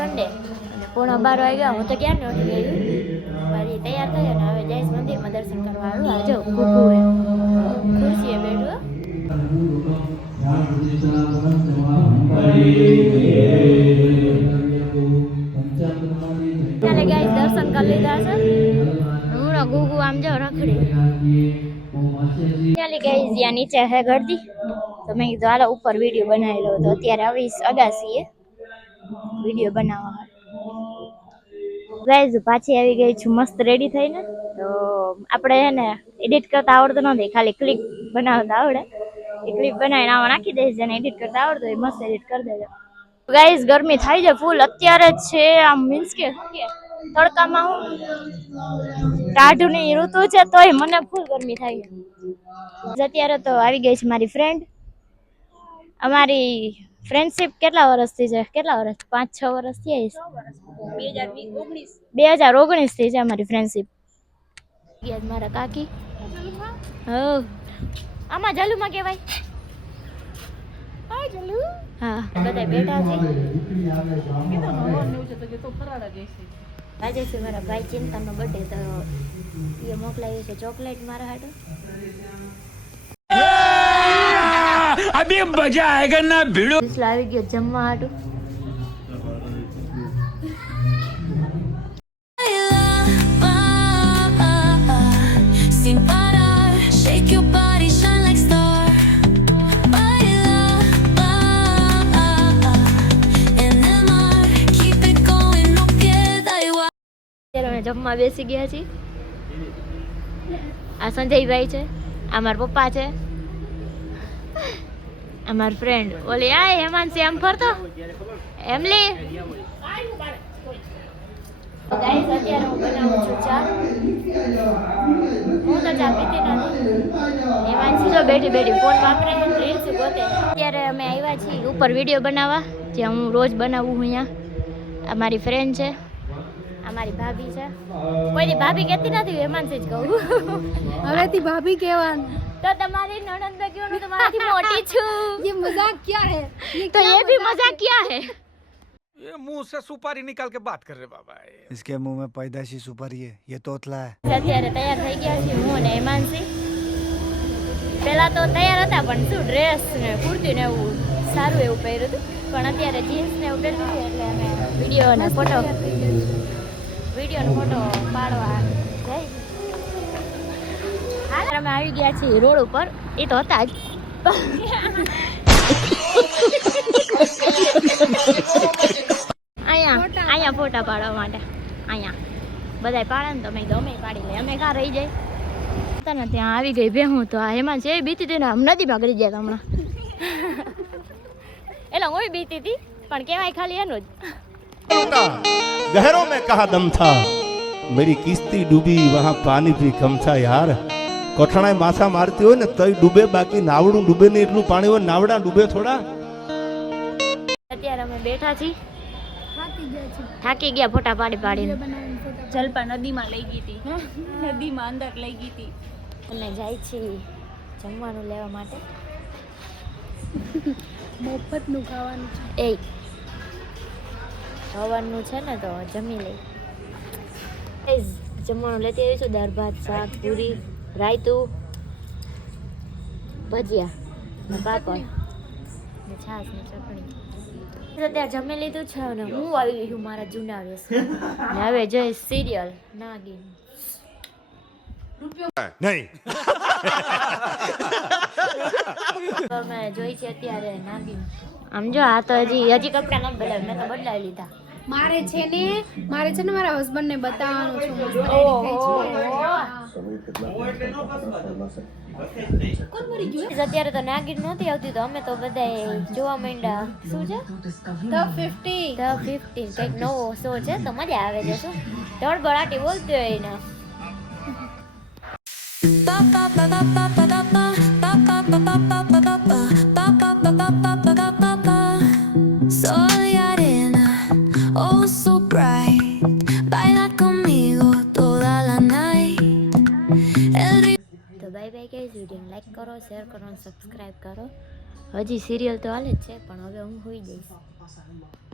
Sunday અને 11:15 વાગ્યા. હું તો ક્યાં નોટી ગઈ પછી તૈયાર થઈ અને હવે જઈશ મંદિરમાં દર્શન કરવા. આવ્યું આ જો કુકુ હે ખુરશીએ બેઠું. ચાલે ગાઈસ દર્શન કરી લીધા છે. હું ગુગુ આમ જો રખડી. ચાલી ગાઈસ યા નીચે હે ગરદી તો મેં કીધું હાલો ઉપર વિડીયો બનાવી લો. તો અત્યારે આવીશ અગાસીએ વિડીયો બનાવવા. ગાઈસ પાછી આવી ગઈ છું મસ્ત રેડી થઈને. તો આપણે હે ને એડિટ કરતા આવડતું નથી, ખાલી ક્લિપ બનાવતા આવડે. એ ક્લિપ બનાવીને આમાં નાખી દઈશ. જેને એડિટ કરતા આવડતું હોય મસ્ત એડિટ કરી દેજો. ગાઈસ ગરમી થાય છે ફૂલ અત્યારે છે. આમ મીન્સ કે તડકામાં હું ટાઢુની ઋતુ છે તોય મને ફૂલ ગરમી થાય છે. અત્યારે તો આવી ગઈ છે મારી ફ્રેન્ડ. અમારી ફ્રેન્ડશિપ કેટલા વર્ષથી છે? કેટલા વર્ષ? 5-6 વર્ષ થયા છે. 2019 થી છે અમારી ફ્રેન્ડશિપ. મારા કાકી આમાં જલુમાં કેવાય. હા બધા બેઠા છે. આજે છે મારા ભાઈ ચિંતાનો બર્થડે તો એ મોકલાવી છે ચોકલેટ મારા હાટુ. અભી મજા આયેગા ના ભીડો. આવી ગયો જમવા હાટુ. જમવા બેસી ગયા છીએ. આ સંજયભાઈ છે, આ મારા પપ્પા છે, આ મારી ફ્રેન્ડ ઓલી આ હેમાંશી આમ ફરતો એમલી. ગાઈસ અત્યારે હું બનાવું છું ચા. હું તો ચા પીતી નથી. હેમાંશી જો બેઠી બેઠી ફોન વાપરે છે, રીલ્સ ગોતે. અત્યારે અમે આવ્યા છીએ ઉપર વિડીયો બનાવવા, જ્યાં હું રોજ બનાવું હું અહીંયા. આ મારી ફ્રેન્ડ છે, અમારી ભાભી છે. કોઈની ભાભી કહેતી નથી, હેમાંશી જ કહું. હવેથી ભાભી કહેવાનું. તો તમારી નણંદ કહેવાનું તમારાથી મોટી છું. ये मजाक क्या है? तो ये भी मजाक क्या है? ये मुंह से सुपारी निकाल के बात कर रहे बाबा. इसके मुंह में पैदाशी सुपारी है, ये तोतला है. અત્યારે તૈયાર થઈ ગયા છીએ હું અને હેમાંશી. પહેલા તો તૈયાર હતા પણ શું ડ્રેસ ને કુર્તી ને એવું સારું એવું પહેર્યું હતું, પણ અત્યારે જીન્સ ને એવું પહેર્યું એટલે અમે વિડીયો અને ફોટો પાડવા જઈ. અમે આવી ગયા છીએ રોડ ઉપર. એ તો હતા જ અહીંયા ફોટા પાડવા માટે. અહીંયા બધા પાડે ને તો અમે ગમે પાડી લે. અમે કાં રહી જાય ને ત્યાં આવી ગઈ ભેહું. તો આ એમાં છે બીતી હતી ને આમ નદીમાં કરી ગયા હમણાં. એટલે હું બીતી હતી પણ કેવાય ખાલી એનું જ. गहरों में कहा दम था मेरी किस्ती डूबी वहां पानी भी कम था यार. કોઠણાએ માથા મારતી હોય ને તોય ડૂબે, બાકી નાવડું ડૂબે નહીં એટલું પાણી હોય. નાવડા ડૂબે થોડા. અત્યારે અમે બેઠા છીએ, થાકી ગયા ફોટા પાડી પાડીને. જલપા નદીમાં લઈ ગઈ હતી, નદીમાં અંદર લઈ ગઈ હતી. અને જાય છીએ જમવાનું લેવા માટે. મફતનું ખાવાનું છે. એ ખાવાનું છે ને તો જમી લઈ. જમવાનું લેતી આવીશું. દાળ ભાત, શાક, પૂરી, રાયતું, ભજીયા ને પાપડ ને છાશ ને ચટણી. અત્યારે જમી લીધું છે અને હું આવી ગઈ છું મારા જૂના વેશ. ને હવે જઈ સિરિયલ નાગીન. નહીં અમે જોઈ છે અત્યારે નાગીન. આમ જો આ તો હજી કપડા નથી બદલાવ્યા, મેં તો બદલાવી લીધા. મારે છે ને મારા હસબન્ડ ને બતાવવાનું છે. અત્યારે તો નાગીન નહોતી આવતી તો અમે તો બધા જોવા માંડ્યા. શું છે The 50 કંઈક નવો શો છે તો મજા આવે છે. શું ધડબડાટી બોલતી હોય ને. Soy arena, oh so bright. Baila conmigo toda la night. તો બાય બાય ગાઈસ. વિડીયોને લાઈક કરો, શેર કરો અને સબસ્ક્રાઈબ કરો. હજી સિરિયલ તો હાલે જ છે પણ હવે હું હોઈ જઈશ.